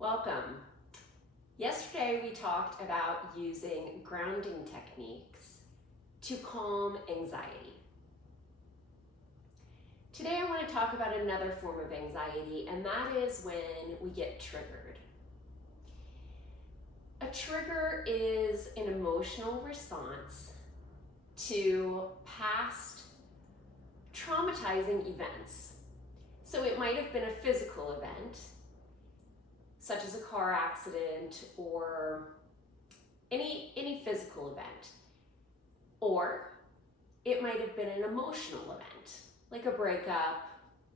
Welcome. Yesterday we talked about using grounding techniques to calm anxiety. Today I want to talk about another form of anxiety, and that is when we get triggered. A trigger is an emotional response to past traumatizing events. So it might have been a physical event, such as a car accident or any physical event. Or it might have been an emotional event, like a breakup,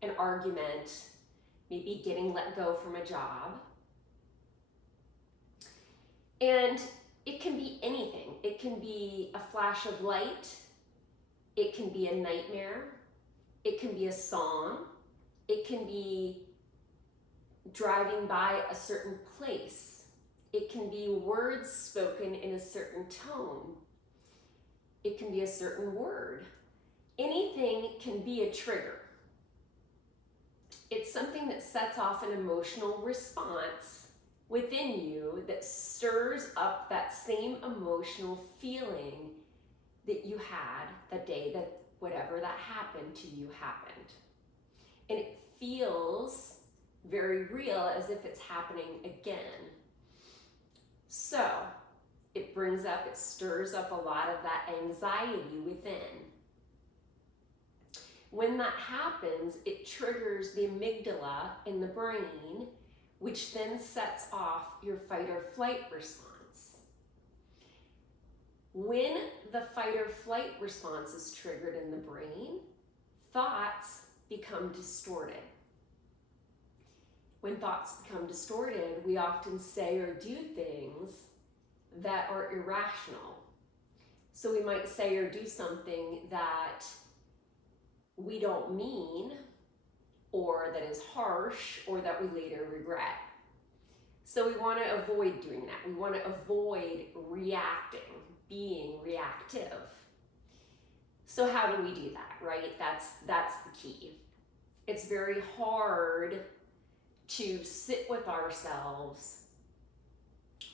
an argument, maybe getting let go from a job. And it can be anything. It can be a flash of light. It can be a nightmare. It can be a song. It can be driving by a certain place. It can be words spoken in a certain tone. It can be a certain word. Anything can be a trigger. It's something that sets off an emotional response within you that stirs up that same emotional feeling that you had the day that whatever that happened to you happened. And it feels very real, as if it's happening again. So it stirs up a lot of that anxiety within. When that happens, it triggers the amygdala in the brain, which then sets off your fight or flight response. When the fight or flight response is triggered in the brain, thoughts become distorted. When thoughts become distorted, we often say or do things that are irrational. So we might say or do something that we don't mean, or that is harsh, or that we later regret. So we want to avoid doing that. We want to avoid reacting, being reactive. So how do we do that, right? That's the key. It's very hard to sit with ourselves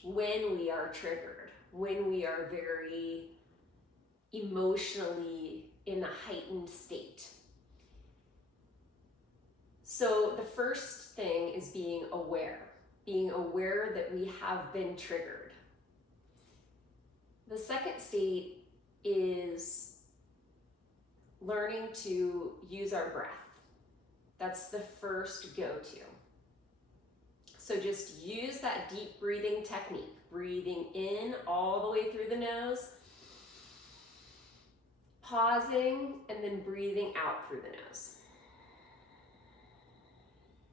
when we are triggered, when we are very emotionally in a heightened state. So the first thing is being aware that we have been triggered. The second state is learning to use our breath. That's the first go-to. So just use that deep breathing technique, breathing in all the way through the nose, pausing, and then breathing out through the nose.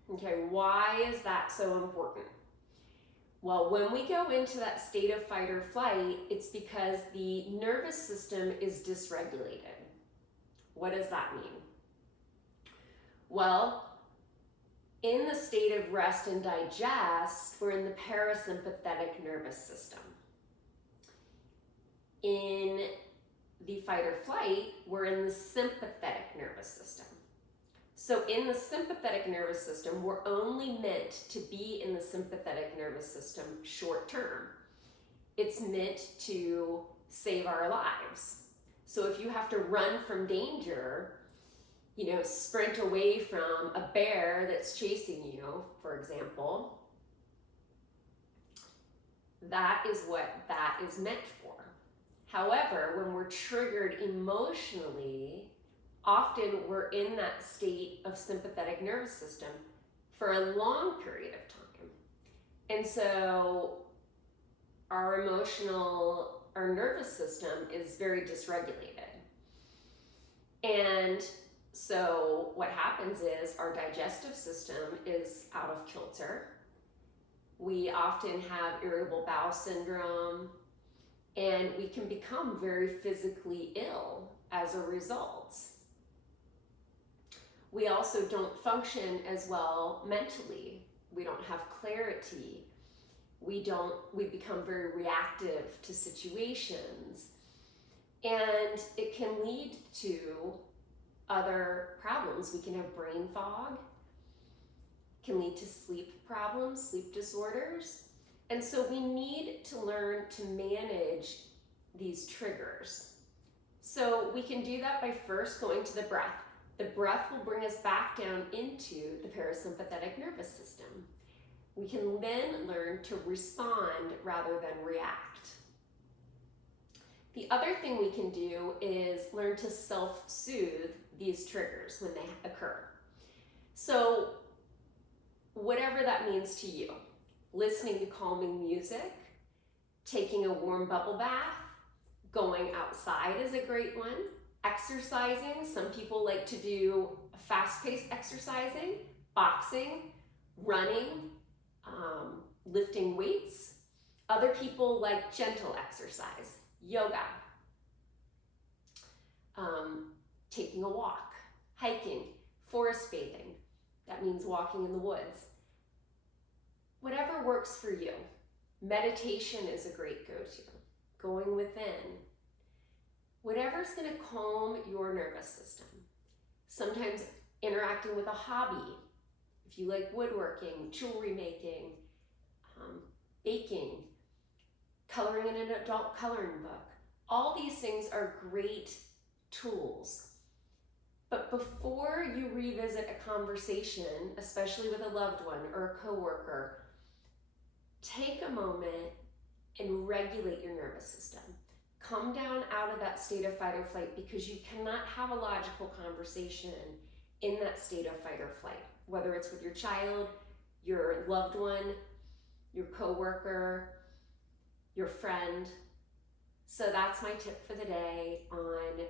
Okay, why is that so important? Well, when we go into that state of fight or flight, it's because the nervous system is dysregulated. What does that mean? Well, in the state of rest and digest, we're in the parasympathetic nervous system. In the fight or flight, we're in the sympathetic nervous system. So in the sympathetic nervous system, we're only meant to be in the sympathetic nervous system short term. It's meant to save our lives. So if you have to run from danger, sprint away from a bear that's chasing you, for example, that is what that is meant for. However, when we're triggered emotionally, often we're in that state of sympathetic nervous system for a long period of time. And so our nervous system is very dysregulated. And so what happens is our digestive system is out of kilter. We often have irritable bowel syndrome, and we can become very physically ill as a result. We also don't function as well mentally. We don't have clarity. We become very reactive to situations. And it can lead to other problems. We can have brain fog, can lead to sleep problems, sleep disorders. And so we need to learn to manage these triggers. So we can do that by first going to the breath. The breath will bring us back down into the parasympathetic nervous system. We can then learn to respond rather than react. The other thing we can do is learn to self-soothe these triggers when they occur. So whatever that means to you, listening to calming music, taking a warm bubble bath, going outside is a great one. Exercising, some people like to do fast-paced exercising, boxing, running, lifting weights. Other people like gentle exercise, yoga, taking a walk, hiking, forest bathing. That means walking in the woods. Whatever works for you. Meditation is a great go-to. Going within. Whatever's going to calm your nervous system. Sometimes interacting with a hobby. If you like woodworking, jewelry making, baking, coloring in an adult coloring book. All these things are great tools. But before you revisit a conversation, especially with a loved one or a coworker, take a moment and regulate your nervous system. Come down out of that state of fight or flight, because you cannot have a logical conversation in that state of fight or flight, whether it's with your child, your loved one, your coworker, your friend. So that's my tip for the day on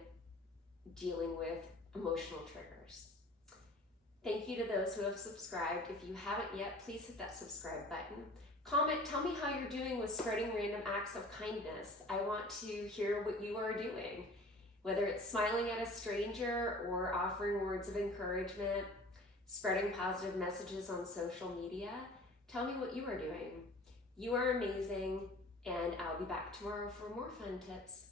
dealing with emotional triggers. Thank you to those who have subscribed. If you haven't yet, please hit that subscribe button. Comment, tell me how you're doing with spreading random acts of kindness. I want to hear what you are doing, whether it's smiling at a stranger or offering words of encouragement, spreading positive messages on social media. Tell me what you are doing. You are amazing, and I'll be back tomorrow for more fun tips.